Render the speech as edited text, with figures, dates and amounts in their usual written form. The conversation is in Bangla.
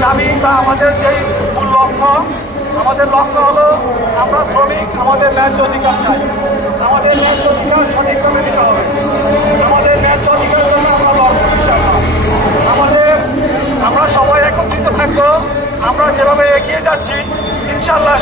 দাবি বা আমাদের যেই মূল লক্ষ্য, আমাদের লক্ষ্য হলো আমরা শ্রমিক, আমাদের ন্যায্য অধিকার চাই। আমাদের ন্যায্য অধিকার সঠিকভাবে দিতে হবে। আমাদের ন্যায্য অধিকারের জন্য আমরা লড়ব ইনশাআল্লাহ। আমরা সবাই একত্রিত থাকবো। আমরা যেভাবে এগিয়ে যাচ্ছি ইনশাআল্লাহ